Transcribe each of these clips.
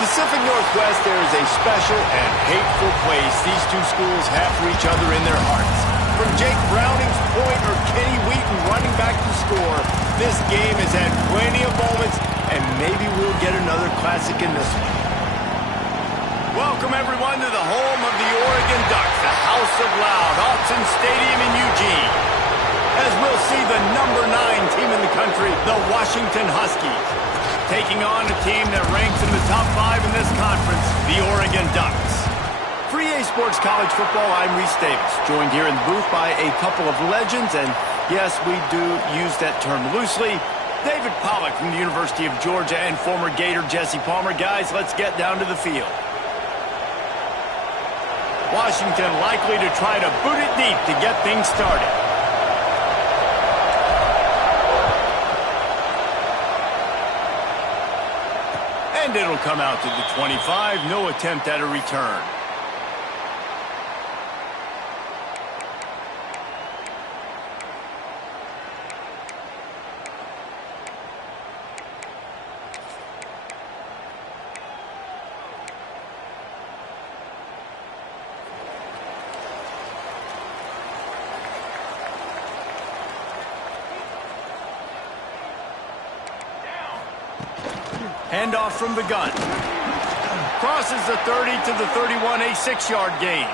Pacific Northwest, there is a special and hateful place these two schools have for each other in their hearts. From Jake Browning's point or Kenny Wheaton running back to score, this game has had plenty of moments, and maybe we'll get another classic in this one. Welcome, everyone, to the home of the Oregon Ducks, the House of Loud, Autzen Stadium in Eugene. As we'll see the number 9 team in the country, the Washington Huskies, taking on a team that ranks in the top 5 in this conference, the Oregon Ducks. For EA Sports College Football, I'm Reese Davis, joined here in the booth by a couple of legends, and yes, we do use that term loosely. David Pollack from the University of Georgia and former Gator Jesse Palmer. Guys, let's get down to the field. Washington likely to try to boot it deep to get things started. And it'll come out to the 25. No attempt at a return. Handoff from the gun. Crosses the 30 to the 31, a 6-yard gain.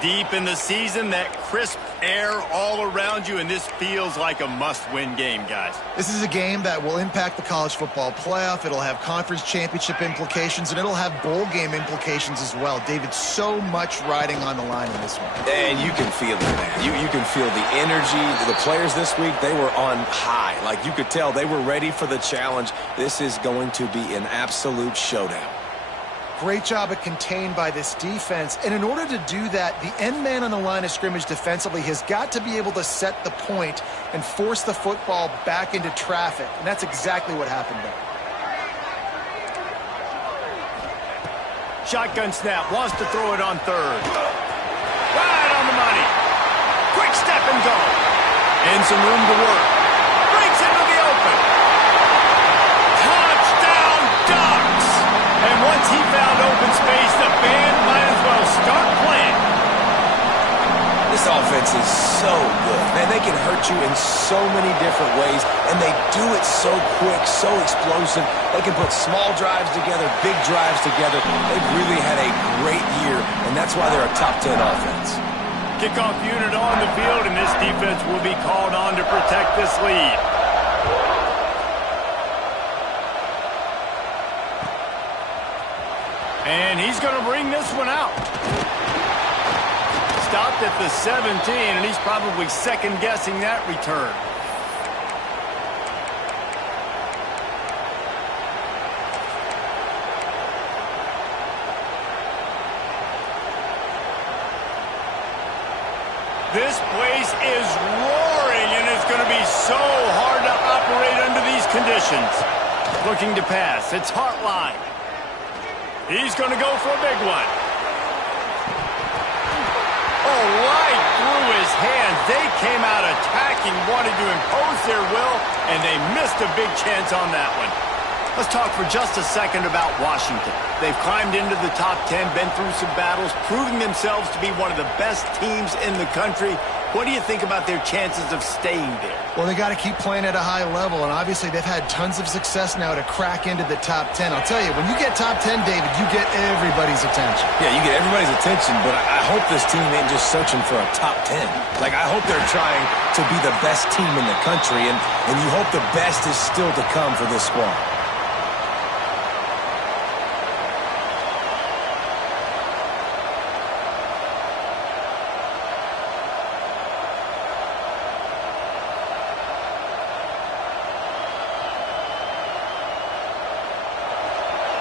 Deep in the season, that crisp air all around you, and this feels like a must-win game, guys. This is a game that will impact the college football playoff. It'll have conference championship implications, and it'll have bowl game implications as well. David, so much riding on the line in this one. And you can feel it, man. You can feel the energy. The players this week, they were on high. Like, you could tell they were ready for the challenge. This is going to be an absolute showdown. Great job at contained by this defense. And in order to do that, the end man on the line of scrimmage defensively has got to be able to set the point and force the football back into traffic. And that's exactly what happened there. Shotgun snap, wants to throw it on third. Right on the money. Quick step and go. And some room to work. Breaks into the open. Touchdown, Ducks! And once he found open space, the band might as well start playing. This offense is so good. Man, they can hurt you in so many different ways, and they do it so quick, so explosive. They can put small drives together, big drives together. They've really had a great year, and that's why they're a top 10 offense. Kickoff unit on the field, and this defense will be called on to protect this lead. And he's going to bring this one out. Stopped at the 17, and he's probably second-guessing that return. This place is roaring, and it's going to be so hard to operate under these conditions. Looking to pass. It's Hartline. He's going to go for a big one. Oh, right through his hands. They came out attacking, wanted to impose their will, and they missed a big chance on that one. Let's talk for just a second about Washington. They've climbed into the top 10, been through some battles, proving themselves to be one of the best teams in the country. What do you think about their chances of staying there? Well, they got to keep playing at a high level, and obviously they've had tons of success now to crack into the top 10. I'll tell you, when you get top 10, David, you get everybody's attention. Yeah, you get everybody's attention, but I hope this team ain't just searching for a top 10. Like, I hope they're trying to be the best team in the country, and you hope the best is still to come for this squad.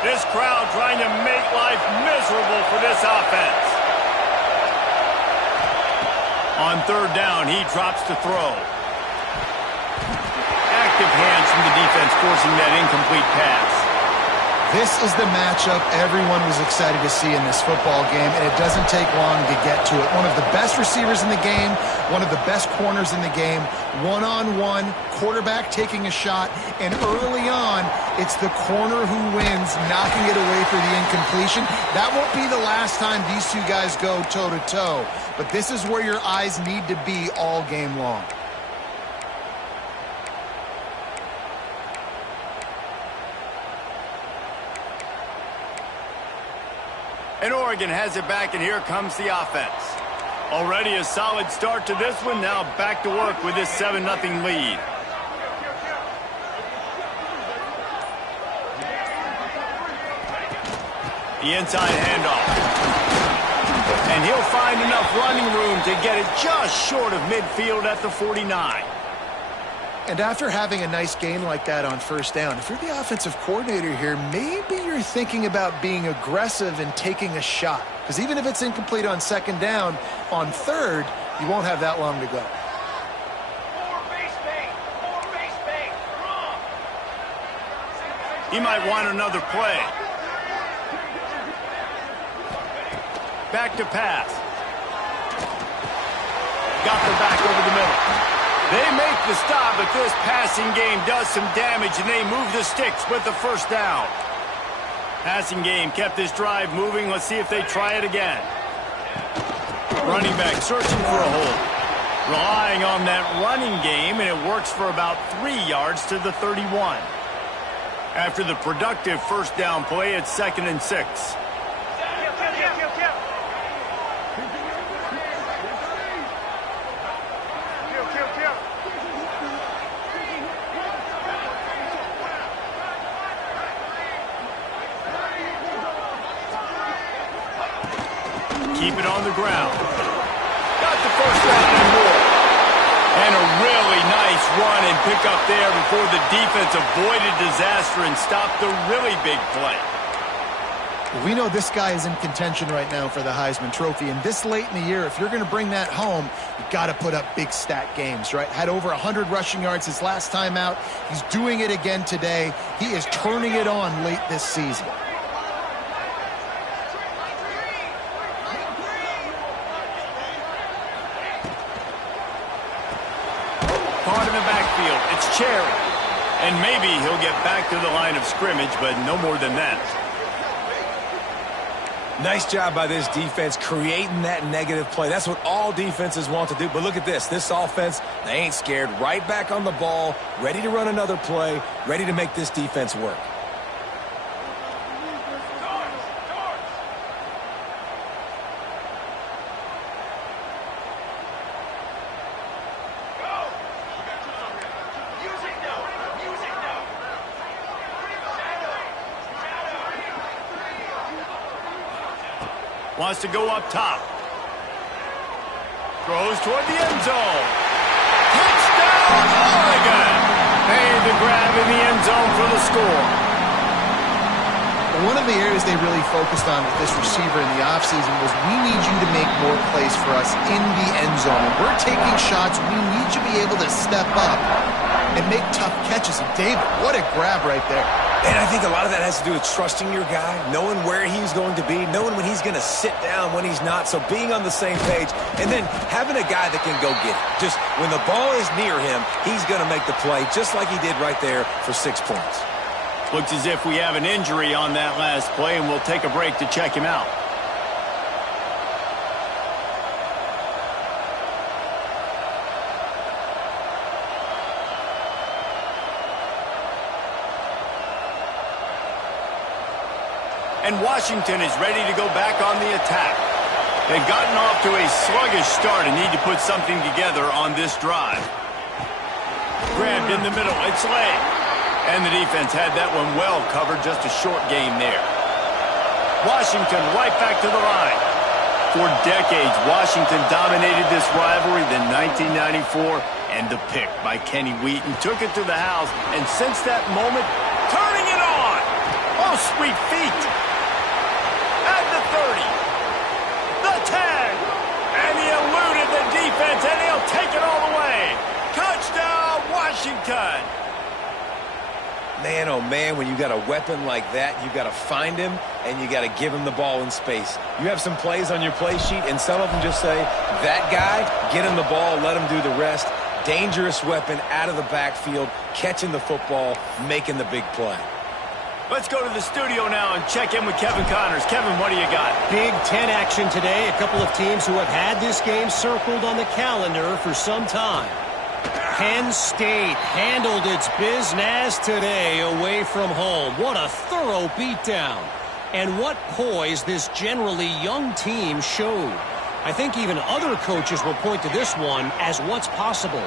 This crowd trying to make life miserable for this offense. On third down, he drops to throw. Active hands from the defense forcing that incomplete pass. This is the matchup everyone was excited to see in this football game, and it doesn't take long to get to it. One of the best receivers in the game, one of the best corners in the game, one-on-one, quarterback taking a shot, and early on, it's the corner who wins, knocking it away for the incompletion. That won't be the last time these two guys go toe-to-toe, but this is where your eyes need to be all game long. And Oregon has it back, and here comes the offense. Already a solid start to this one. Now back to work with this 7-0 lead. The inside handoff. And he'll find enough running room to get it just short of midfield at the 49. And after having a nice game like that on first down, if you're the offensive coordinator here, maybe you're thinking about being aggressive and taking a shot. Because even if it's incomplete on second down, on third, you won't have that long to go. He might want another play. Back to pass. Got the back over the middle. They make the stop, but this passing game does some damage, and they move the sticks with the first down. Passing game kept this drive moving. Let's see if they try it again. Running back searching for a hole. Relying on that running game, and it works for about 3 yards to the 31. After the productive first down play, it's 2nd and 6. Keep it on the ground. Got the first down and more. And a really nice run and pick up there before the defense avoided disaster and stopped the really big play. We know this guy is in contention right now for the Heisman Trophy, and this late in the year, if you're going to bring that home, you've got to put up big stat games, right? Had over 100 rushing yards his last time out. He's doing it again today. He is turning it on late this season. Part in the backfield, it's Cherry. And maybe he'll get back to the line of scrimmage, but no more than that. Nice job by this defense creating that negative play. That's what all defenses want to do. But look at this. This offense, they ain't scared. Right back on the ball, ready to run another play, ready to make this defense work. Wants to go up top. Throws toward the end zone. Touchdown, Oregon! Made the grab in the end zone for the score. One of the areas they really focused on with this receiver in the offseason was, we need you to make more plays for us in the end zone. When we're taking shots, we need you to be able to step up and make tough catches. And David, what a grab right there. And I think a lot of that has to do with trusting your guy, knowing where he's going to be, knowing when he's going to sit down, when he's not, so being on the same page, and then having a guy that can go get it. Just when the ball is near him, he's going to make the play, just like he did right there for 6 points. Looks as if we have an injury on that last play, and we'll take a break to check him out. And Washington is ready to go back on the attack. They've gotten off to a sluggish start and need to put something together on this drive. Grabbed in the middle, it's Lay. And the defense had that one well covered, just a short gain there. Washington right back to the line. For decades, Washington dominated this rivalry. Then 1994, and the pick by Kenny Wheaton took it to the house. And since that moment, turning it on. Oh, sweet feet. At the 30, the 10, and he eluded the defense, and he'll take it all the way. Touchdown, Washington. Man, oh man, when you got a weapon like that, you got to find him and you got to give him the ball in space. You have some plays on your play sheet, and some of them just say, that guy, get him the ball, let him do the rest. Dangerous weapon out of the backfield, catching the football, making the big play. Let's go to the studio now and check in with Kevin Connors. Kevin, what do you got? Big Ten action today. A couple of teams who have had this game circled on the calendar for some time. Penn State handled its business today away from home. What a thorough beatdown. And what poise this generally young team showed. I think even other coaches will point to this one as what's possible.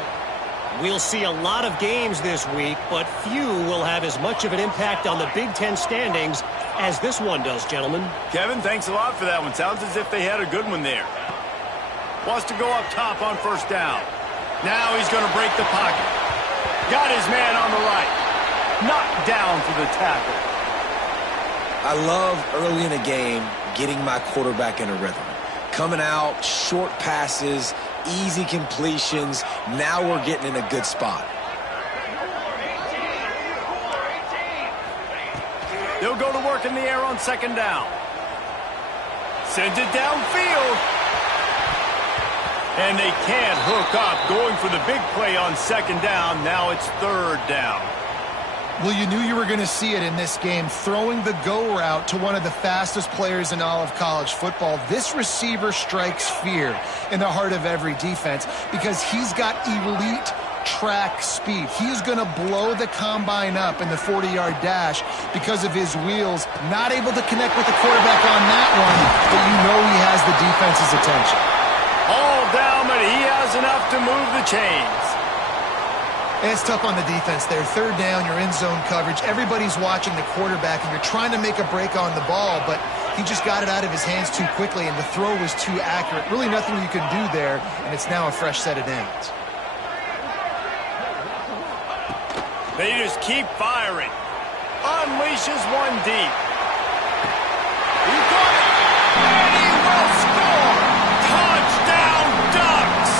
We'll see a lot of games this week, but few will have as much of an impact on the Big Ten standings as this one does, gentlemen. Kevin, thanks a lot for that one. Sounds as if they had a good one there. Wants to go up top on first down. Now he's going to break the pocket. Got his man on the right. Knocked down for the tackle. I love early in a game getting my quarterback in a rhythm. Coming out, short passes, easy completions. Now we're getting in a good spot. They'll go to work in the air on second down. Sends it downfield. And they can't hook up. Going for the big play on second down. Now it's third down. Well, you knew you were going to see it in this game, throwing the go route to one of the fastest players in all of college football. This receiver strikes fear in the heart of every defense because he's got elite track speed. He's going to blow the combine up in the 40-yard dash because of his wheels. Not able to connect with the quarterback on that one, but you know he has the defense's attention. All down, but he has enough to move the chains. And it's tough on the defense there. Third down, you're in zone coverage. Everybody's watching the quarterback, and you're trying to make a break on the ball, but he just got it out of his hands too quickly, and the throw was too accurate. Really nothing you can do there, and it's now a fresh set of downs. They just keep firing. Unleashes one deep. He got it, and he will score. Touchdown, Ducks!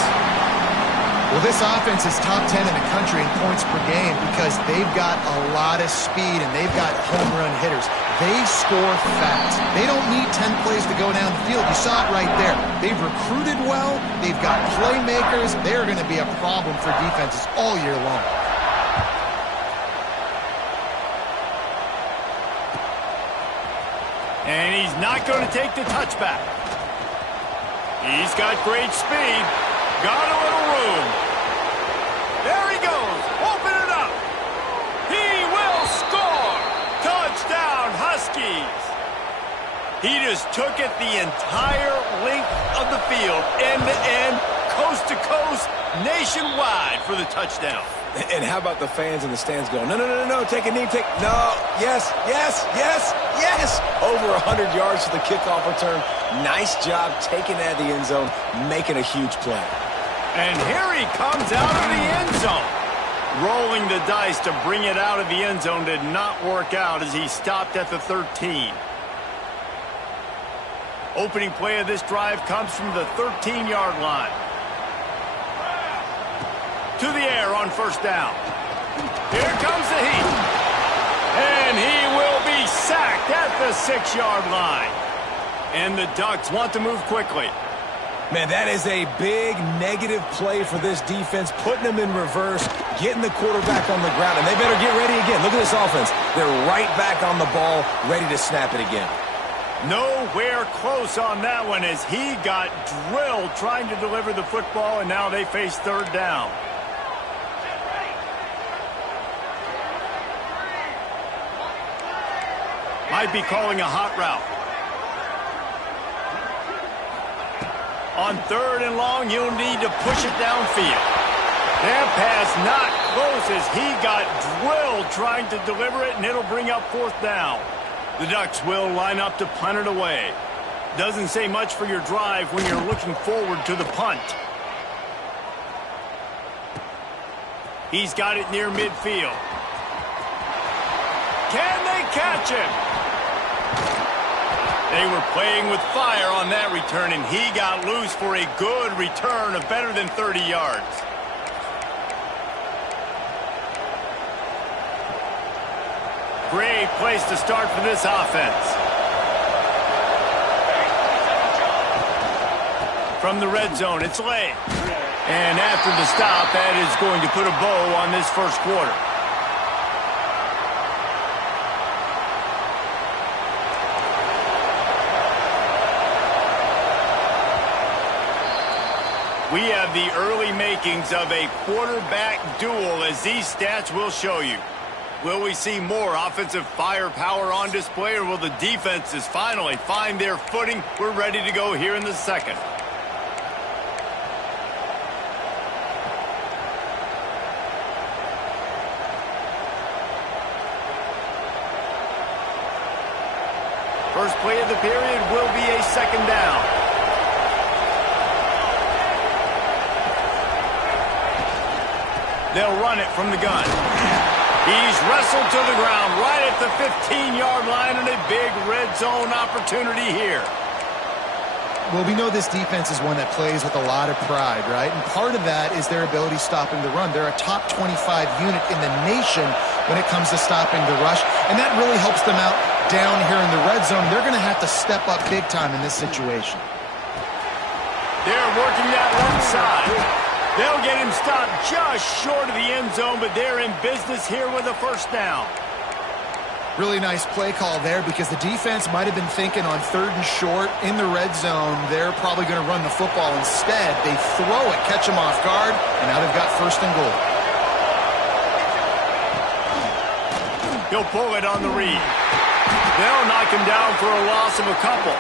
Well, this offense is top 10 in the country in points per game because they've got a lot of speed and they've got home run hitters. They score fast. They don't need 10 plays to go down the field. You saw it right there. They've recruited well. They've got playmakers. They're going to be a problem for defenses all year long. And he's not going to take the touchback. He's got great speed. Got a little room. There he goes. Open it up. He will score. Touchdown, Huskies. He just took it the entire length of the field, end to end, coast to coast, nationwide for the touchdown. And how about the fans in the stands going, no, no, no, no, no, take a knee, no, yes, yes, yes, yes. Over 100 yards to the kickoff return. Nice job taking that to the end zone, making a huge play. And here he comes out of the end zone. Rolling the dice to bring it out of the end zone did not work out as he stopped at the 13. Opening play of this drive comes from the 13-yard line. To the air on first down. Here comes the heat. And he will be sacked at the 6-yard line. And the Ducks want to move quickly. Man, that is a big negative play for this defense, putting them in reverse, getting the quarterback on the ground, and they better get ready again. Look at this offense. They're right back on the ball, ready to snap it again. Nowhere close on that one as he got drilled trying to deliver the football, and now they face third down. Might be calling a hot route. On third and long, you'll need to push it downfield. That pass not close as he got drilled trying to deliver it, and it'll bring up fourth down. The Ducks will line up to punt it away. Doesn't say much for your drive when you're looking forward to the punt. He's got it near midfield. Can they catch him? They were playing with fire on that return, and he got loose for a good return of better than 30 yards. Great place to start for this offense. From the red zone, it's late. And after the stop, that is going to put a bow on this first quarter. We have the early makings of a quarterback duel, as these stats will show you. Will we see more offensive firepower on display, or will the defenses finally find their footing? We're ready to go here in the second. First play of the period will be a second down. They'll run it from the gun. He's wrestled to the ground right at the 15-yard line, and a big red zone opportunity here. Well, we know this defense is one that plays with a lot of pride, right? And part of that is their ability stopping the run. They're a top 25 unit in the nation when it comes to stopping the rush, and that really helps them out down here in the red zone. They're going to have to step up big time in this situation. They're working that left side. They'll get him stopped just short of the end zone, but they're in business here with a first down. Really nice play call there, because the defense might have been thinking on 3rd and short in the red zone. They're probably going to run the football instead. They throw it, catch them off guard, and now they've got 1st and goal. He'll pull it on the read. They'll knock him down for a loss of a couple.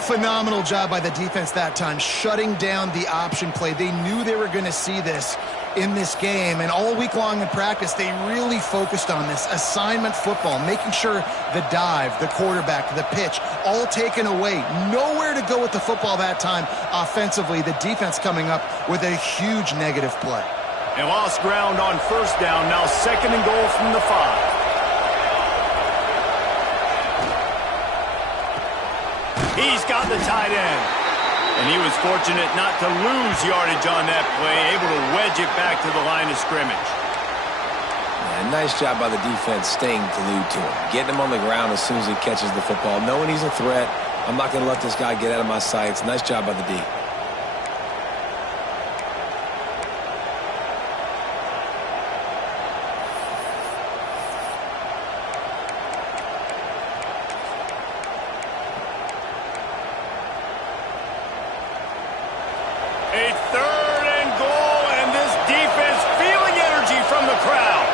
Phenomenal job by the defense that time, shutting down the option play. They knew they were going to see this in this game, and all week long in practice, they really focused on this assignment football, making sure the dive, the quarterback, the pitch, all taken away. Nowhere to go with the football that time offensively. The defense coming up with a huge negative play. They lost ground on first down, now 2nd and goal from the 5. He's got the tight end. And he was fortunate not to lose yardage on that play, able to wedge it back to the line of scrimmage. Yeah, nice job by the defense staying glued to him. Getting him on the ground as soon as he catches the football. Knowing he's a threat, I'm not going to let this guy get out of my sights. Nice job by the D. A 3rd and goal, and this defense feeling energy from the crowd.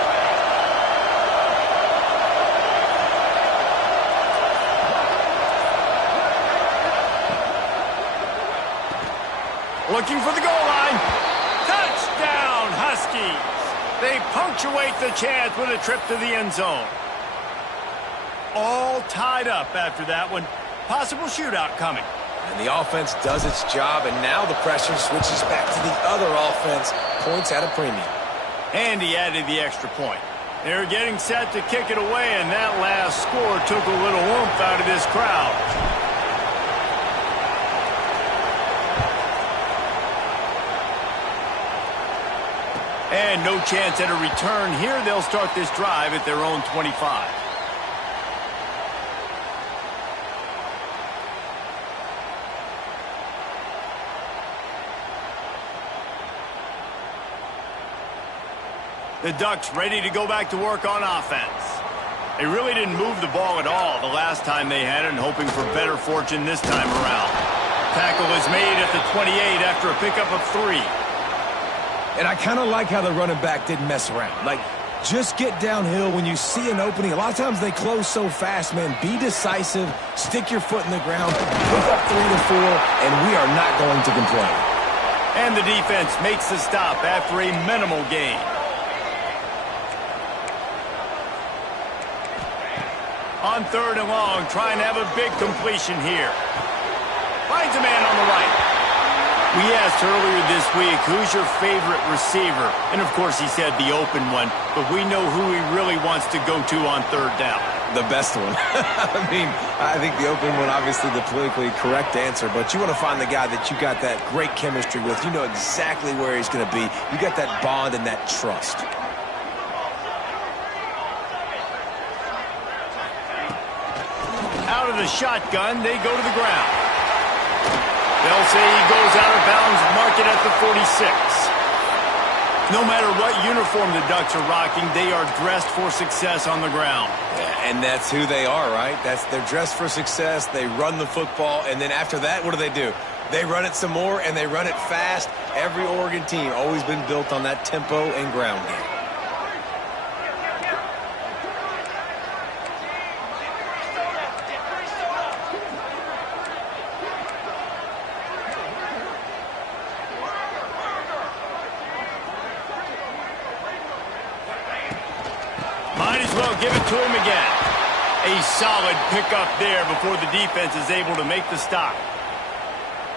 Looking for the goal line. Touchdown, Huskies. They punctuate the chance with a trip to the end zone. All tied up after that one. Possible shootout coming. And the offense does its job, and now the pressure switches back to the other offense. Points at a premium. And he added the extra point. They're getting set to kick it away, and that last score took a little oomph out of this crowd. And no chance at a return here. They'll start this drive at their own 25. The Ducks ready to go back to work on offense. They really didn't move the ball at all the last time they had it, and hoping for better fortune this time around. Tackle is made at the 28 after a pickup of 3. And I kind of like how the running back didn't mess around. Like, just get downhill when you see an opening. A lot of times they close so fast, man. Be decisive, stick your foot in the ground, pick up 3 to 4, and we are not going to complain. And the defense makes the stop after a minimal gain. On 3rd and long, trying to have a big completion here. Finds a man on the right. We asked earlier this week, who's your favorite receiver? And of course he said the open one, but we know who he really wants to go to on 3rd down. The best one. I think the open one, obviously the politically correct answer, but you want to find the guy that you got that great chemistry with. You know exactly where he's going to be. You got that bond and that trust. out of the shotgun. They go to the ground. They'll say he goes out of bounds, mark it at the 46. No matter what uniform the Ducks are rocking, they are dressed for success on the ground. Yeah, and that's who they are, right? They're dressed for success. They run the football, and then after that, what do? They run it some more, and they run it fast. Every Oregon team always been built on that tempo and ground game. Might as well give it to him again. A solid pickup there before the defense is able to make the stop.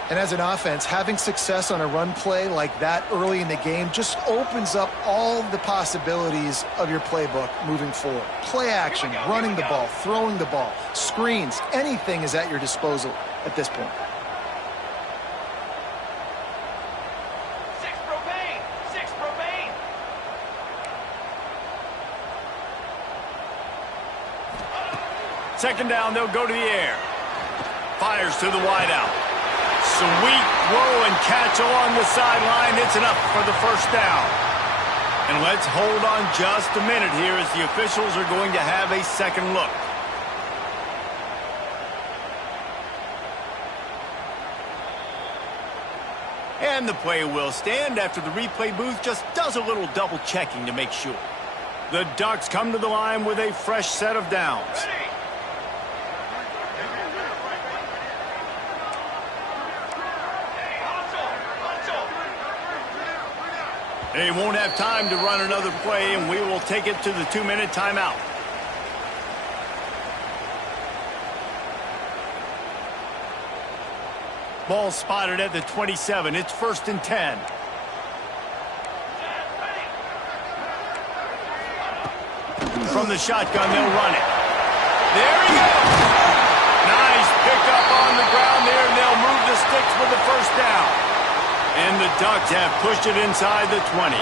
And as an offense, having success on a run play like that early in the game just opens up all the possibilities of your playbook moving forward. Play action, running the ball, throwing the ball, screens, anything is at your disposal at this point. Six propane. Second down, they'll go to the air. Fires to the wideout. Sweet throw and catch along the sideline. It's enough for the first down. And let's hold on just a minute here as the officials are going to have a second look. And the play will stand after the replay booth just does a little double checking to make sure. The Ducks come to the line with a fresh set of downs. They won't have time to run another play, and we will take it to the 2-minute timeout. Ball spotted at the 27. It's 1st and 10. From the shotgun, they'll run it. There he goes. Nice pickup on the ground there, and they'll move the sticks with the first down. And the Ducks have pushed it inside the 20.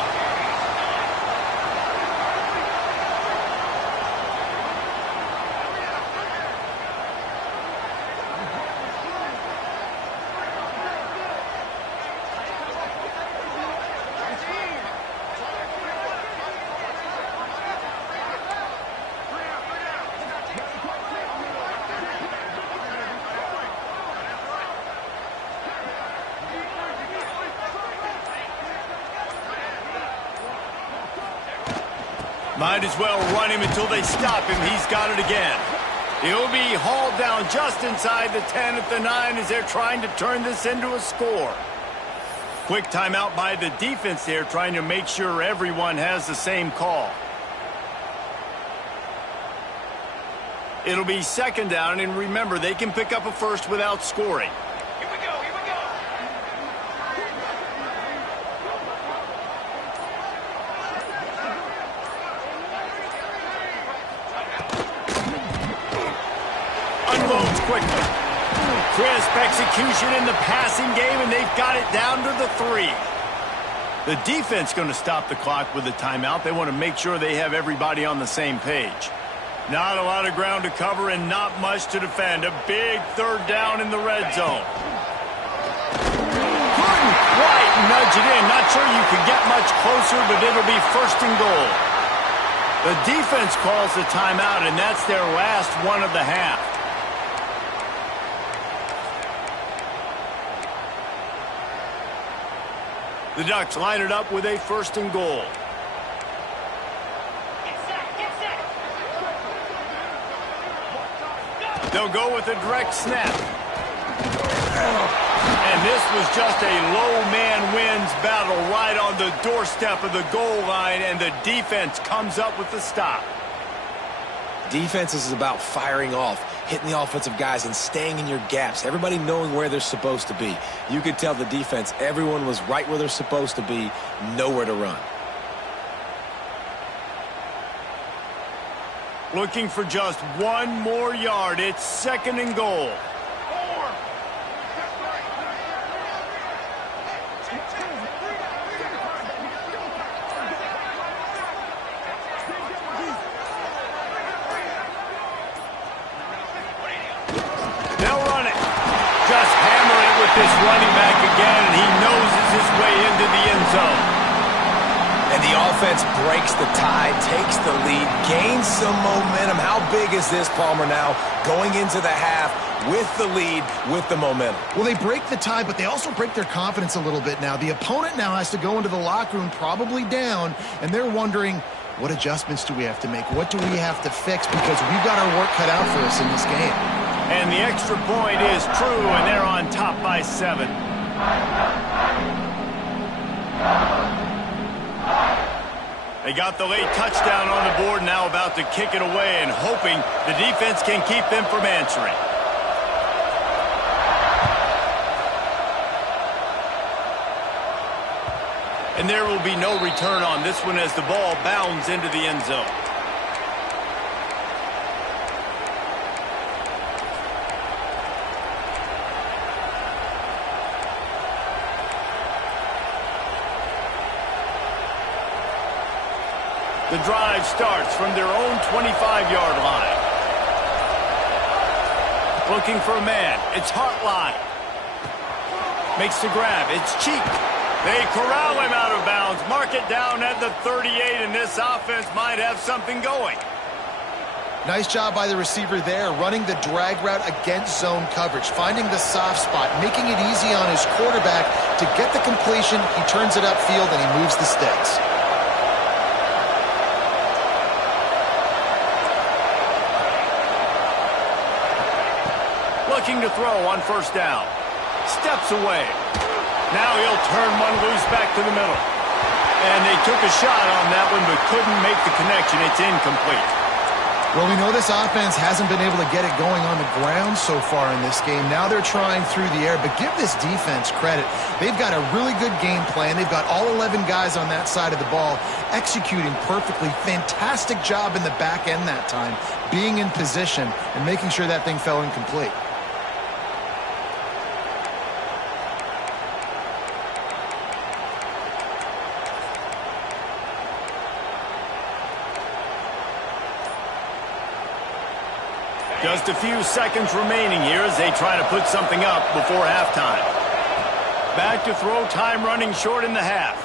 Might as well run him until they stop him. He's got it again. He'll be hauled down just inside the 10 at the 9 as they're trying to turn this into a score. Quick timeout by the defense there, trying to make sure everyone has the same call. It'll be second down, and remember, they can pick up a first without scoring. Here we go. Unloads quickly. Crisp execution in the passing game, and they've got it down to the 3. The defense going to stop the clock with a timeout. They want to make sure they have everybody on the same page. Not a lot of ground to cover and not much to defend. A big third down in the red zone. Couldn't quite nudge it in. Not sure you could get much closer, but it'll be 1st and goal. The defense calls the timeout, and that's their last one of the half. The Ducks line it up with a 1st and goal. They'll go with a direct snap. And this was just a low man wins battle right on the doorstep of the goal line, and the defense comes up with the stop. Defense is about firing off, hitting the offensive guys and staying in your gaps. Everybody knowing where they're supposed to be. You could tell the defense, everyone was right where they're supposed to be, nowhere to run. Looking for just one more yard. It's 2nd and goal. just hammer it with this running back again, and he noses his way into the end zone. And the offense breaks the tie, takes the lead, gains some momentum. How big is this, Palmer, now going into the half with the lead, with the momentum? Well, they break the tie, but they also break their confidence a little bit now. The opponent now has to go into the locker room probably down, and they're wondering, what adjustments do we have to make? What do we have to fix? Because we've got our work cut out for us in this game. And the extra point is true, and they're on top by 7. They got the late touchdown on the board, now about to kick it away and hoping the defense can keep them from answering. And there will be no return on this one as the ball bounds into the end zone. The drive starts from their own 25-yard line. Looking for a man. It's Hartline. Makes the grab. It's Cheek. They corral him out of bounds. Mark it down at the 38, and this offense might have something going. Nice job by the receiver there, running the drag route against zone coverage, finding the soft spot, making it easy on his quarterback to get the completion. He turns it upfield, and he moves the sticks. Looking to throw on first down. Steps away. Now he'll turn one loose back to the middle. And they took a shot on that one but couldn't make the connection. It's incomplete. Well, we know this offense hasn't been able to get it going on the ground so far in this game. Now they're trying through the air, but give this defense credit. They've got a really good game plan. They've got all 11 guys on that side of the ball executing perfectly. Fantastic job in the back end that time, being in position and making sure that thing fell incomplete. Just a few seconds remaining here as they try to put something up before halftime. Back to throw, time running short in the half.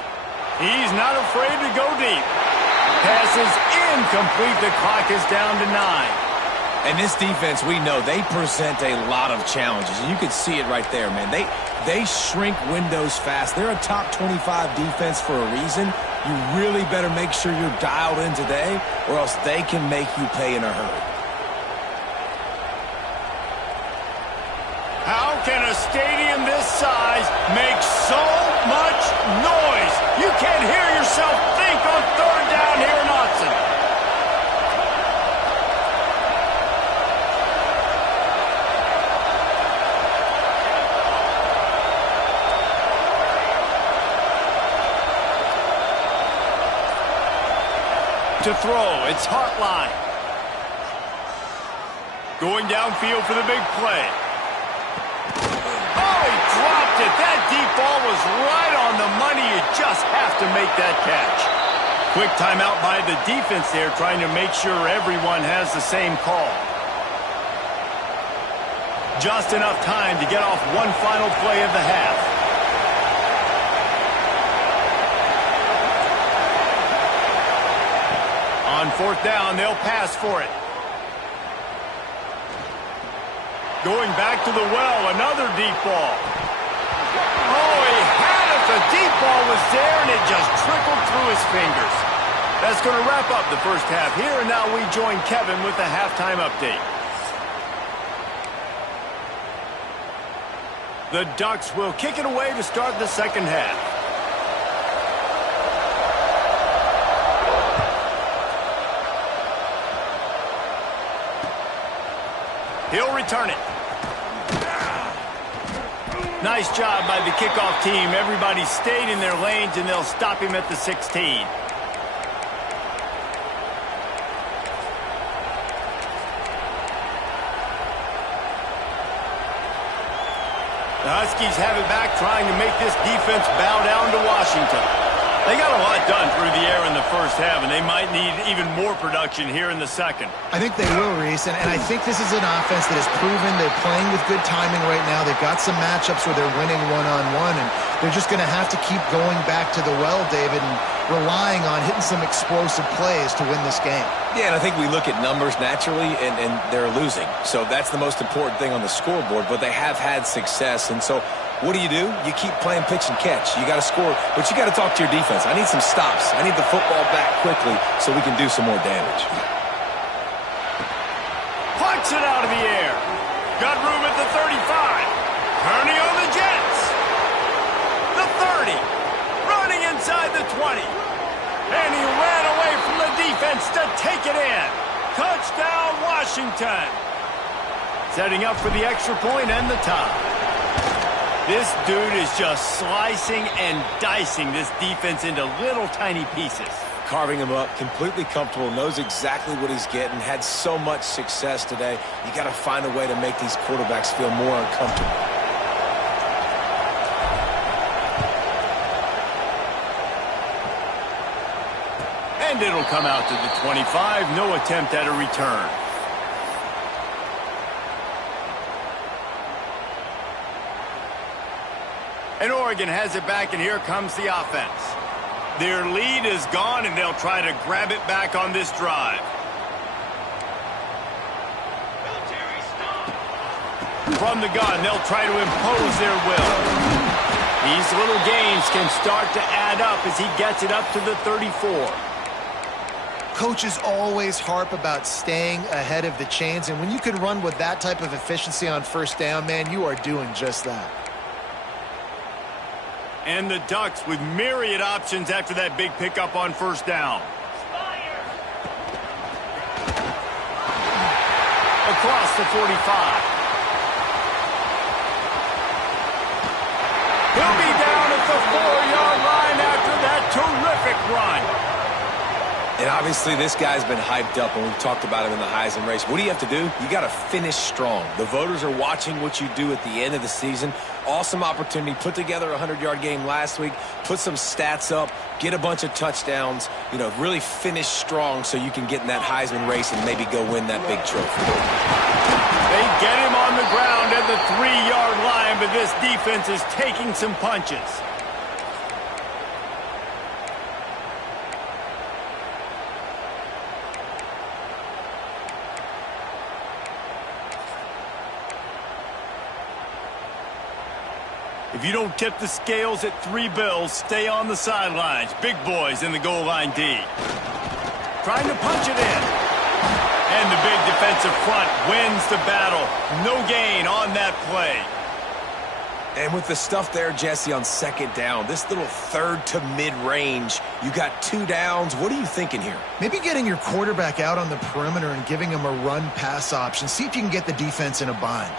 He's not afraid to go deep. Pass is incomplete. The clock is down to 9. And this defense, we know, they present a lot of challenges. You can see it right there, man. They shrink windows fast. They're a top 25 defense for a reason. You really better make sure you're dialed in today, or else they can make you pay in a hurry. How can a stadium this size make so much noise? You can't hear yourself think on third down here in Autzen. To throw, it's Hartline. Going downfield for the big play. Dropped it. That deep ball was right on the money. You just have to make that catch. Quick timeout by the defense there, trying to make sure everyone has the same call. Just enough time to get off one final play of the half. On fourth down, they'll pass for it. Going back to the well, another deep ball. Oh, he had it. The deep ball was there, and it just trickled through his fingers. That's going to wrap up the first half here, and now we join Kevin with the halftime update. The Ducks will kick it away to start the second half. He'll return it. Nice job by the kickoff team. Everybody stayed in their lanes, and they'll stop him at the 16. The Huskies have it back, trying to make this defense bow down to Washington. They got a lot done through the air in the first half, and they might need even more production here in the second. I think they will, Reese, and I think this is an offense that has proven they're playing with good timing right now. They've got some matchups where they're winning one-on-one, and they're just going to have to keep going back to the well, David, and relying on hitting some explosive plays to win this game. Yeah, and I think we look at numbers naturally, and they're losing. So that's the most important thing on the scoreboard, but they have had success, and so what do? You keep playing pitch and catch. You got to score, but you got to talk to your defense. I need some stops. I need the football back quickly so we can do some more damage. Punch it out of the air. Got room at the 35. Turning on the Jets. The 30. Running inside the 20. And he ran away from the defense to take it in. Touchdown, Washington. Setting up for the extra point and the tie. This dude is just slicing and dicing this defense into little tiny pieces. Carving him up, completely comfortable, knows exactly what he's getting, had so much success today. You got to find a way to make these quarterbacks feel more uncomfortable. And it'll come out to the 25. No attempt at a return. And Oregon has it back, and here comes the offense. Their lead is gone, and they'll try to grab it back on this drive. From the gun, they'll try to impose their will. These little gains can start to add up as he gets it up to the 34. Coaches always harp about staying ahead of the chains, and when you can run with that type of efficiency on first down, man, you are doing just that. And the Ducks with myriad options after that big pickup on first down. Across the 45. He'll be down at the 4-yard line after that terrific run. And obviously this guy's been hyped up, and we've talked about him in the Heisman race. What do you have to do? You got to finish strong. The voters are watching what you do at the end of the season. Awesome opportunity. Put together a 100-yard game last week. Put some stats up. Get a bunch of touchdowns. You know, really finish strong so you can get in that Heisman race and maybe go win that big trophy. They get him on the ground at the 3-yard line, but this defense is taking some punches. If you don't tip the scales at 3 bills, stay on the sidelines. Big boys in the goal line D. Trying to punch it in. And the big defensive front wins the battle. No gain on that play. And with the stuff there, Jesse, on second down, this little third to mid-range, you got 2 downs. What are you thinking here? Maybe getting your quarterback out on the perimeter and giving him a run-pass option. See if you can get the defense in a bind.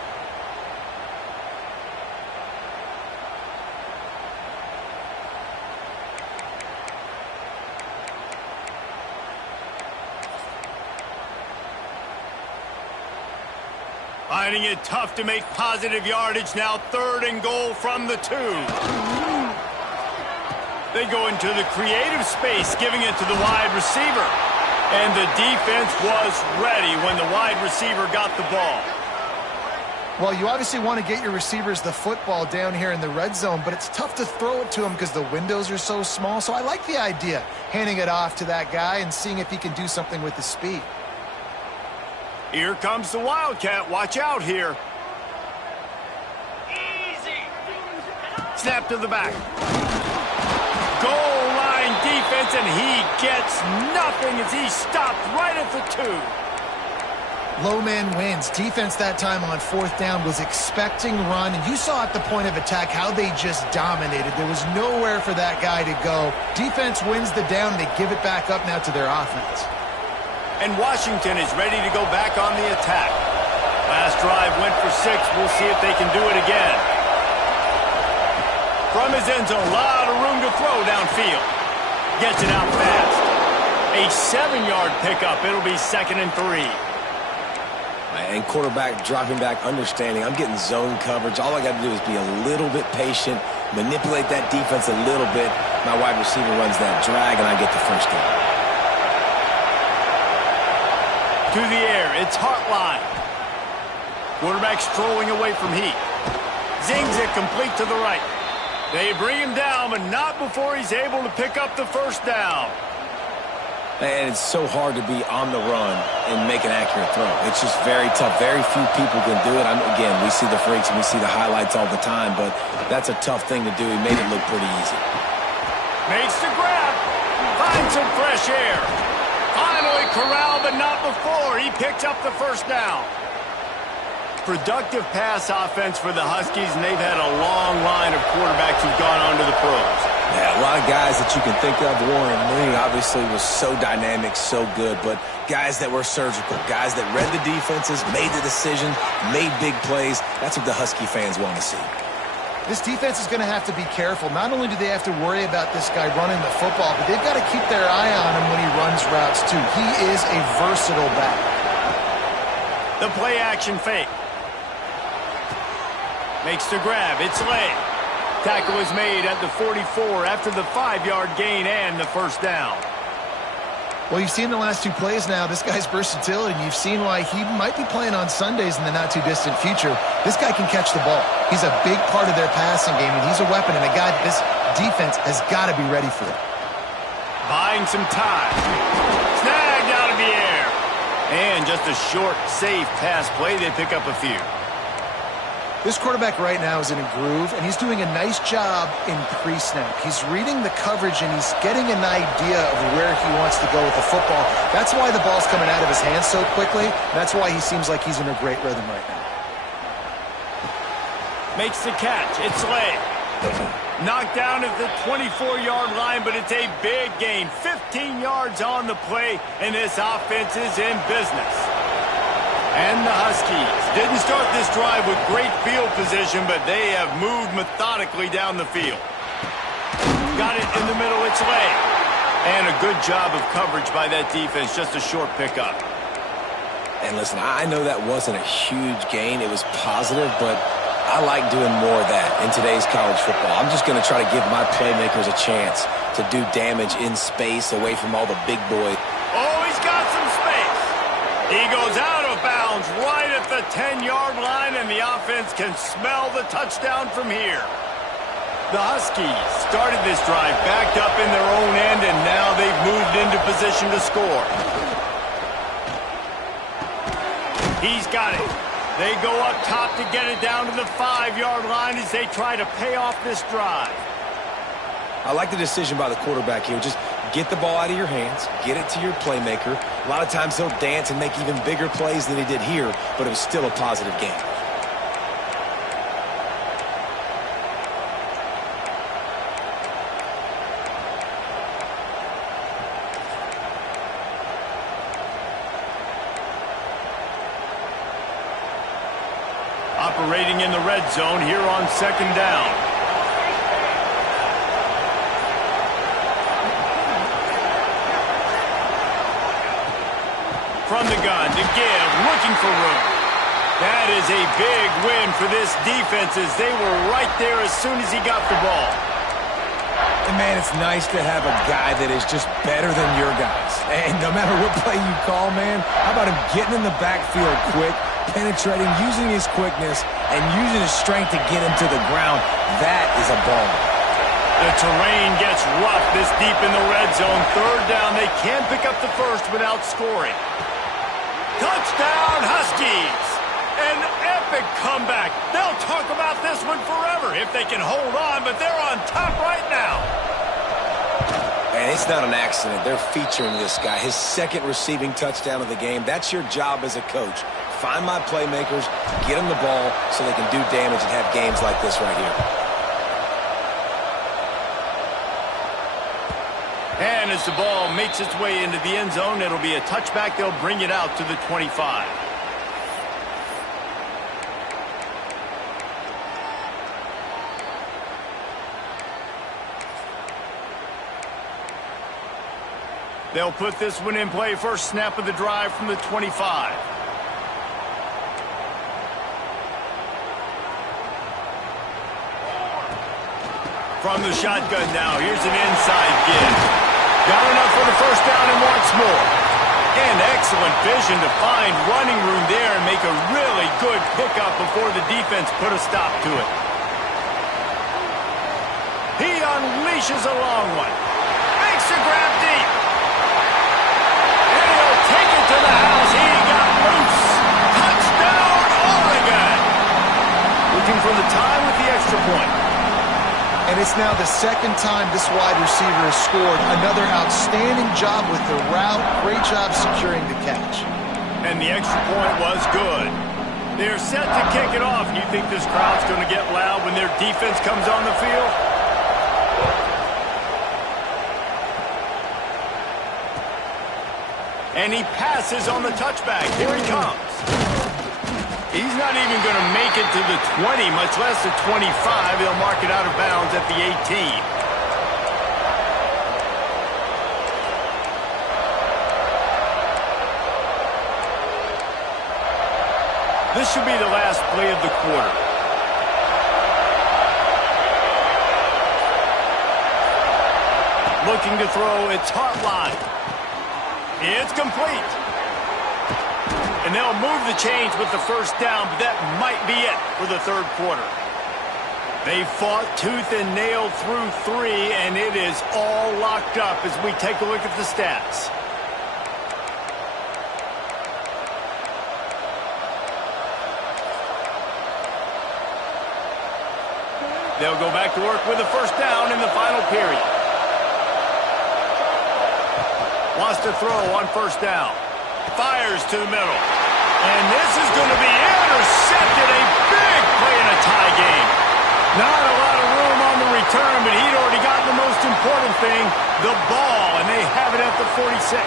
Finding it tough to make positive yardage now. 3rd and goal from the 2. They go into the creative space, giving it to the wide receiver. And the defense was ready when the wide receiver got the ball. Well, you obviously want to get your receivers the football down here in the red zone, but it's tough to throw it to them because the windows are so small. So I like the idea, handing it off to that guy and seeing if he can do something with the speed. Here comes the Wildcat. Watch out here. Easy. Snap to the back. Goal line defense, and he gets nothing as he stopped right at the 2. Low man wins. Defense that time on 4th down was expecting run, and you saw at the point of attack how they just dominated. There was nowhere for that guy to go. Defense wins the down. They give it back up now to their offense. And Washington is ready to go back on the attack. Last drive went for 6. We'll see if they can do it again. From his end zone, a lot of room to throw downfield. Gets it out fast. A 7-yard pickup. It'll be 2nd and 3. And quarterback dropping back, understanding I'm getting zone coverage. All I got to do is be a little bit patient, manipulate that defense a little bit. My wide receiver runs that drag, and I get the first down. To the air, it's Hartline. Quarterback strolling away from Heat. Zings it complete to the right. They bring him down, but not before he's able to pick up the first down. And it's so hard to be on the run and make an accurate throw. It's just very tough. Very few people can do it. Again, we see the freaks and we see the highlights all the time, but that's a tough thing to do. He made it look pretty easy. Makes the grab. Finds some fresh air. Finally corralled, but not before. He picks up the first down. Productive pass offense for the Huskies, and they've had a long line of quarterbacks who've gone on to the pros. Yeah, a lot of guys that you can think of. Warren Moon obviously was so dynamic, so good, but guys that were surgical, guys that read the defenses, made the decision, made big plays. That's what the Husky fans want to see. This defense is going to have to be careful. Not only do they have to worry about this guy running the football, but they've got to keep their eye on him when he runs routes too. He is a versatile back. The play action fake. Makes the grab. It's Lay. Tackle is made at the 44 after the 5-yard gain and the first down. Well, you've seen the last two plays now. This guy's versatility, and you've seen why he might be playing on Sundays in the not-too-distant future. This guy can catch the ball. He's a big part of their passing game, and he's a weapon, and a guy this defense has got to be ready for. Buying some time. Snagged out of the air. And just a short, safe pass play. They pick up a few. This quarterback right now is in a groove, and he's doing a nice job in pre-snap. He's reading the coverage, and he's getting an idea of where he wants to go with the football. That's why the ball's coming out of his hands so quickly. That's why he seems like he's in a great rhythm right now. Makes the catch. It's Lay. Knocked down at the 24-yard line, but it's a big gain. 15 yards on the play, and this offense is in business. And the Huskies didn't start this drive with great field position, but they have moved methodically down the field. Got it in the middle, it's Lay. And a good job of coverage by that defense, just a short pickup. And listen, I know that wasn't a huge gain. It was positive, but I like doing more of that in today's college football. I'm just going to try to give my playmakers a chance to do damage in space away from all the big boys. Oh, he's got some space. He goes out of bounds right at the 10-yard line, and the offense can smell the touchdown from here. The Huskies started this drive backed up in their own end, and now they've moved into position to score. He's got it. They go up top to get it down to the 5-yard line as they try to pay off this drive. I like the decision by the quarterback here. Just get the ball out of your hands, get it to your playmaker. A lot of times he'll dance and make even bigger plays than he did here, but it was still a positive game. Operating in the red zone here on second down. From the gun to give, looking for room. That is a big win for this defense as they were right there as soon as he got the ball. And man, it's nice to have a guy that is just better than your guys. And no matter what play you call, man, how about him getting in the backfield quick, penetrating, using his quickness, and using his strength to get him to the ground. That is a ball. The terrain gets rough this deep in the red zone. Third down, they can't pick up the first without scoring. Touchdown, Huskies! An epic comeback. They'll talk about this one forever if they can hold on, but they're on top right now. And it's not an accident. They're featuring this guy. His second receiving touchdown of the game. That's your job as a coach. Find my playmakers, get them the ball so they can do damage and have games like this right here. And as the ball makes its way into the end zone, it'll be a touchback. They'll bring it out to the 25. They'll put this one in play. First snap of the drive from the 25. From the shotgun now, here's an inside give. Got enough for the first down and wants more. And excellent vision to find running room there and make a really good pickup before the defense put a stop to it. He unleashes a long one. Makes a grab deep. And he'll take it to the house. He got loose. Touchdown, Oregon. Looking for the time with the extra point. And it's now the second time this wide receiver has scored. Another outstanding job with the route. Great job securing the catch. And the extra point was good. They're set to kick it off. You think this crowd's going to get loud when their defense comes on the field? And he passes on the touchback. Here he comes. He's not even going to make it to the 20, much less the 25. He'll mark it out of bounds at the 18. This should be the last play of the quarter. Looking to throw, it's hot line. It's complete. And they'll move the chains with the first down, but that might be it for the third quarter. They fought tooth and nail through 3, and it is all locked up as we take a look at the stats. They'll go back to work with the first down in the final period. Wants to throw on first down. Fires to the middle. And this is going to be intercepted. A big play in a tie game. Not a lot of room on the return, but he'd already gotten the most important thing, the ball, and they have it at the 46.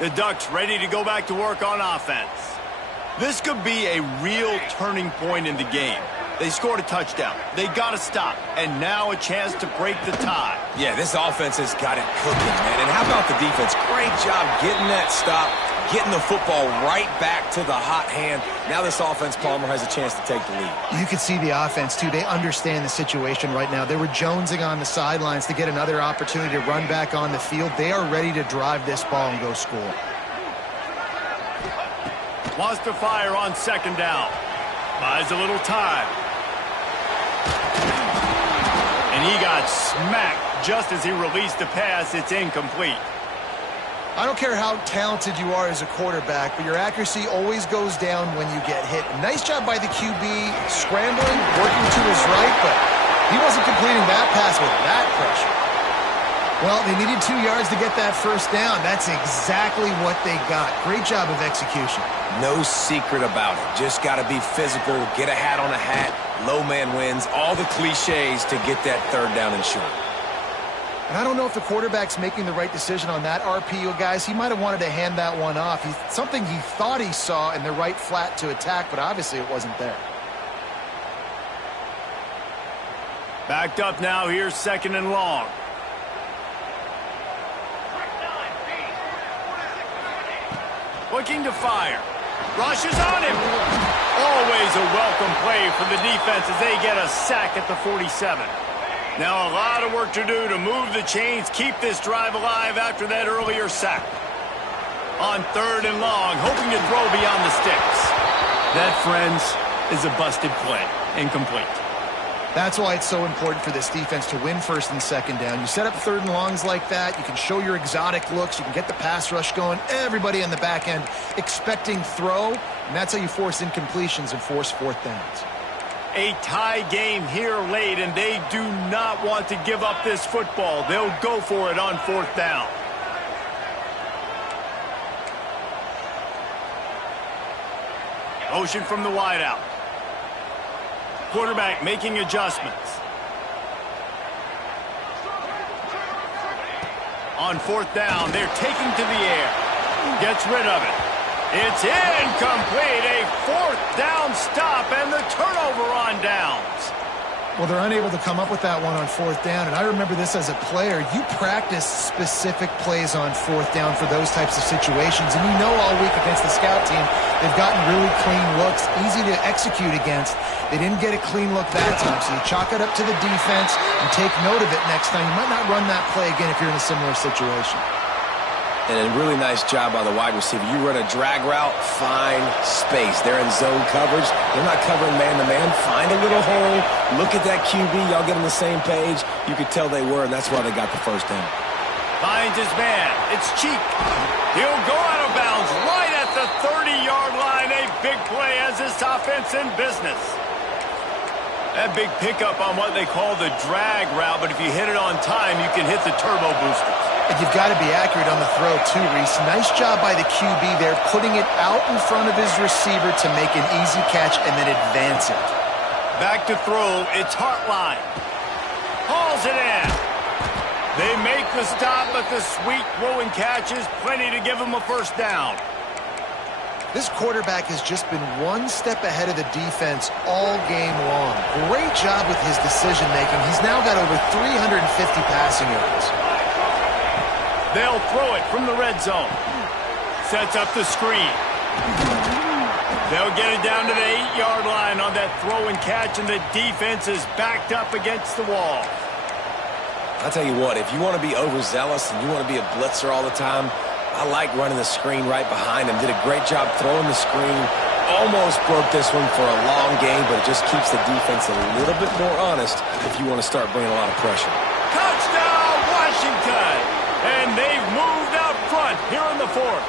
The Ducks ready to go back to work on offense. This could be a real turning point in the game. They scored a touchdown. They got to stop. And now a chance to break the tie. Yeah, this offense has got it cooking, man. And how about the defense? Great job getting that stop, getting the football right back to the hot hand. Now this offense, Palmer, has a chance to take the lead. You can see the offense, too. They understand the situation right now. They were jonesing on the sidelines to get another opportunity to run back on the field. They are ready to drive this ball and go score. Wants to fire on second down. Buys a little time. And he got smacked just as he released the pass. It's incomplete. I don't care how talented you are as a quarterback, but your accuracy always goes down when you get hit. Nice job by the QB scrambling, working to his right, but he wasn't completing that pass with that pressure. Well, they needed 2 yards to get that first down. That's exactly what they got. Great job of execution. No secret about it. Just got to be physical, get a hat on a hat, low man wins, all the cliches to get that third down and short. And I don't know if the quarterback's making the right decision on that RPO, guys. He might have wanted to hand that one off. Something he thought he saw in the right flat to attack, but obviously it wasn't there. Backed up now. Here's second and long. Looking to fire. Rushes on him. Always a welcome play for the defense as they get a sack at the 47. Now a lot of work to do to move the chains, keep this drive alive after that earlier sack. On third and long, hoping to throw beyond the sticks. That, friends, is a busted play. Incomplete. That's why it's so important for this defense to win first and second down. You set up third and longs like that, you can show your exotic looks, you can get the pass rush going, everybody on the back end expecting throw, and that's how you force incompletions and force fourth downs. A tie game here late, and they do not want to give up this football. They'll go for it on fourth down. Motion from the wideout. Quarterback making adjustments. On fourth down, they're taking to the air. Gets rid of it. It's incomplete. A fourth down stop and the turnover on downs. Well, they're unable to come up with that one on fourth down, and I remember this as a player. You practice specific plays on fourth down for those types of situations, and you know all week against the scout team they've gotten really clean looks, easy to execute against. They didn't get a clean look that time, so you chalk it up to the defense and take note of it next time. You might not run that play again if you're in a similar situation. And a really nice job by the wide receiver. You run a drag route, find space. They're in zone coverage. They're not covering man-to-man. Find a little hole. Look at that QB. Y'all get on the same page. You could tell they were, and that's why they got the first down. Finds his man. It's Cheek. He'll go out of bounds right at the 30-yard line. A big play as this offense in business. That big pickup on what they call the drag route, but if you hit it on time, you can hit the turbo boosters. And you've got to be accurate on the throw, too, Reese. Nice job by the QB there, putting it out in front of his receiver to make an easy catch and then advance it. Back to throw. It's Hartline. Hauls it in. They make the stop, but the sweet throw and catch is plenty to give them a first down. This quarterback has just been one step ahead of the defense all game long. Great job with his decision-making. He's now got over 350 passing yards. They'll throw it from the red zone. Sets up the screen. They'll get it down to the 8-yard line on that throw and catch, and the defense is backed up against the wall. I'll tell you what, if you want to be overzealous and you want to be a blitzer all the time, I like running the screen right behind him. Did a great job throwing the screen. Almost broke this one for a long game, but it just keeps the defense a little bit more honest if you want to start bringing a lot of pressure. Touchdown, Washington! And they've moved out front here in the fourth.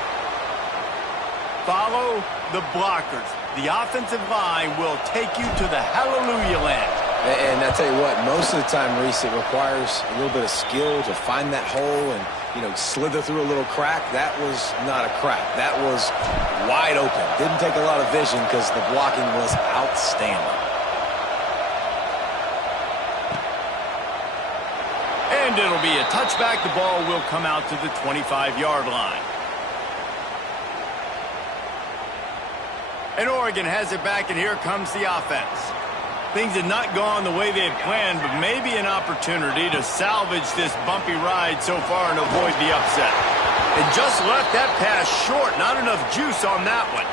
Follow the blockers. The offensive line will take you to the hallelujah land. And I tell you what, most of the time, Reese, it requires a little bit of skill to find that hole and, slither through a little crack. That was not a crack. That was wide open. Didn't take a lot of vision because the blocking was outstanding. And it'll be a touchback. The ball will come out to the 25-yard line. And Oregon has it back, and here comes the offense. Things had not gone the way they had planned, but maybe an opportunity to salvage this bumpy ride so far and avoid the upset. And just left that pass short. Not enough juice on that one.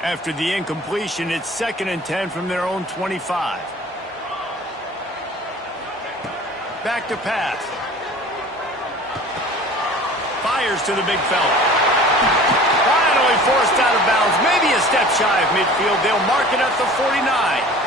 After the incompletion, it's 2nd and 10 from their own 25. Back to pass. Fires to the big fella. Finally forced out of bounds. Maybe a step shy of midfield. They'll mark it at the 49.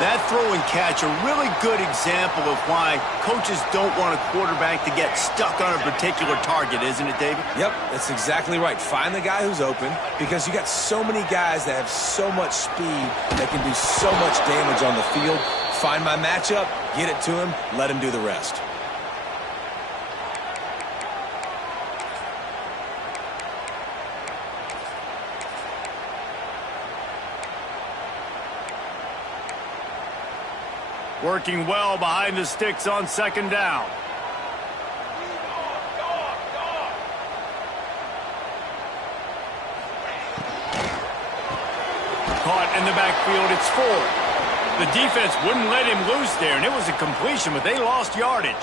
That throw and catch, a really good example of why coaches don't want a quarterback to get stuck on a particular target, isn't it, David? Yep, that's exactly right. Find the guy who's open because you got so many guys that have so much speed that can do so much damage on the field. Find my matchup, get it to him, let him do the rest. Working well behind the sticks on 2nd down. Caught in the backfield, it's 4. The defense wouldn't let him loose there, and it was a completion, but they lost yardage.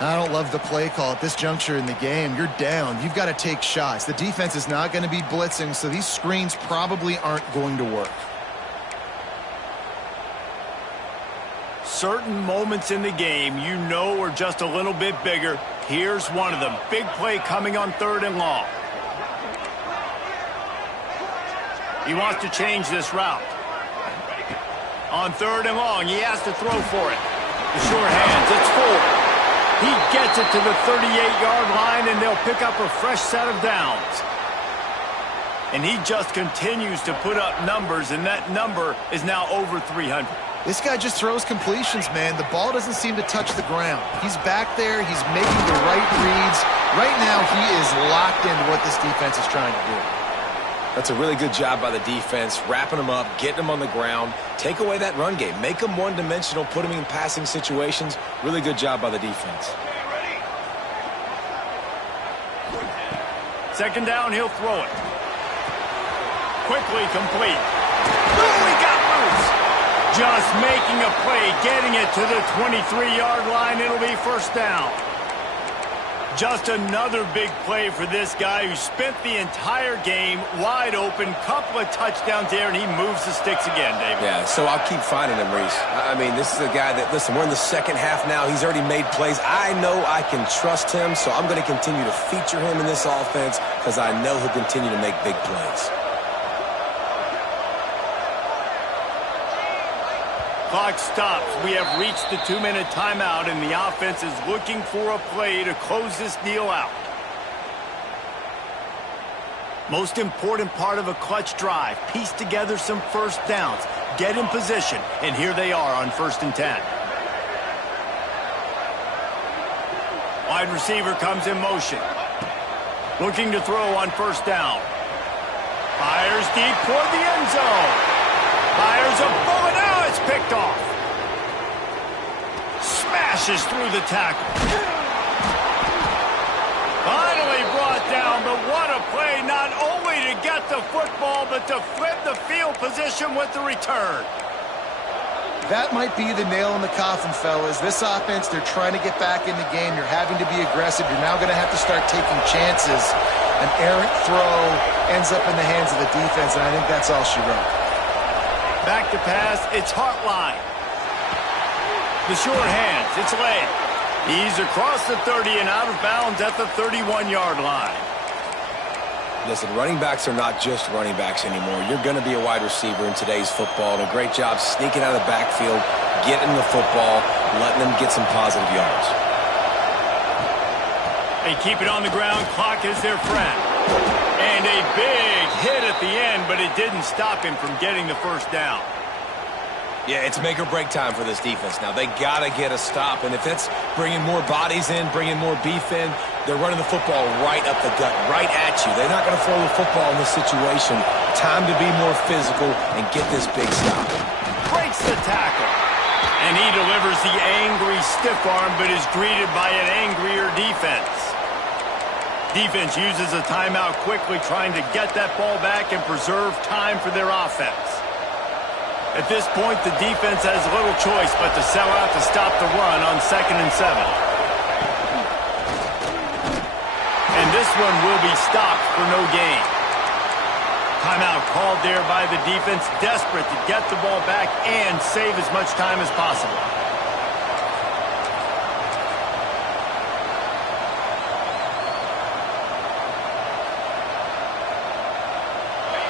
I don't love the play call at this juncture in the game. You're down. You've got to take shots. The defense is not going to be blitzing, so these screens probably aren't going to work. Certain moments in the game you know are just a little bit bigger. Here's one of them. Big play coming on 3rd and long. He wants to change this route. On 3rd and long, he has to throw for it. The short hands, it's 4. He gets it to the 38-yard line, and they'll pick up a fresh set of downs. And he just continues to put up numbers, and that number is now over 300. This guy just throws completions, man. The ball doesn't seem to touch the ground. He's back there. He's making the right reads. Right now, he is locked into what this defense is trying to do. That's a really good job by the defense, wrapping them up, getting them on the ground. Take away that run game. Make them one-dimensional, put them in passing situations. Really good job by the defense. Second down, he'll throw it. Quickly complete. Ooh, he got loose. Just making a play, getting it to the 23-yard line. It'll be first down. Just another big play for this guy who spent the entire game wide open. Couple of touchdowns there, and he moves the sticks again, David. Yeah, so I'll keep finding him, Reese. I mean, this is a guy that, listen, we're in the second half now. He's already made plays. I know I can trust him, so I'm going to continue to feature him in this offense because I know he'll continue to make big plays. Clock stops. We have reached the 2-minute timeout, and the offense is looking for a play to close this deal out. Most important part of a clutch drive, piece together some first downs, get in position, and here they are on 1st and 10. Wide receiver comes in motion. Looking to throw on 1st down. Fires deep toward the end zone. Fires a bullet out. It's picked off. Smashes through the tackle. Finally brought down, but what a play, not only to get the football, but to flip the field position with the return. That might be the nail in the coffin, fellas. This offense, they're trying to get back in the game. You're having to be aggressive. You're now going to have to start taking chances. An errant throw ends up in the hands of the defense, and I think that's all she wrote. Back to pass, it's Hartline. The short hands, it's Lay. He's across the 30 and out of bounds at the 31-yard line. Listen, running backs are not just running backs anymore. You're going to be a wide receiver in today's football, and a great job sneaking out of the backfield, getting the football, letting them get some positive yards. They keep it on the ground. Clock is their friend. And a big hit at the end, but it didn't stop him from getting the first down. Yeah, it's make or break time for this defense now. They got to get a stop, and if it's bringing more bodies in, bringing more beef in, they're running the football right up the gut, right at you. They're not going to throw the football in this situation. Time to be more physical and get this big stop. Breaks the tackle. And he delivers the angry stiff arm, but is greeted by an angrier defense. Defense uses a timeout quickly, trying to get that ball back and preserve time for their offense. At this point, the defense has little choice but to sell out to stop the run on 2nd and 7. And this one will be stopped for no gain. Timeout called there by the defense, desperate to get the ball back and save as much time as possible.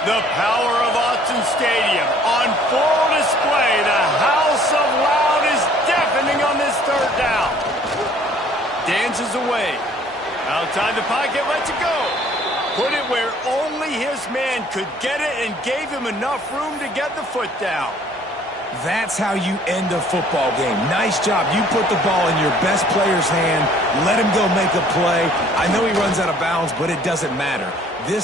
The power of Autzen Stadium on full display. The house of loud is deafening on this 3rd down. Dances away. Outside the pocket, lets it go. Put it where only his man could get it and gave him enough room to get the foot down. That's how you end a football game. Nice job. You put the ball in your best player's hand. Let him go make a play. I know he runs out of bounds, but it doesn't matter. This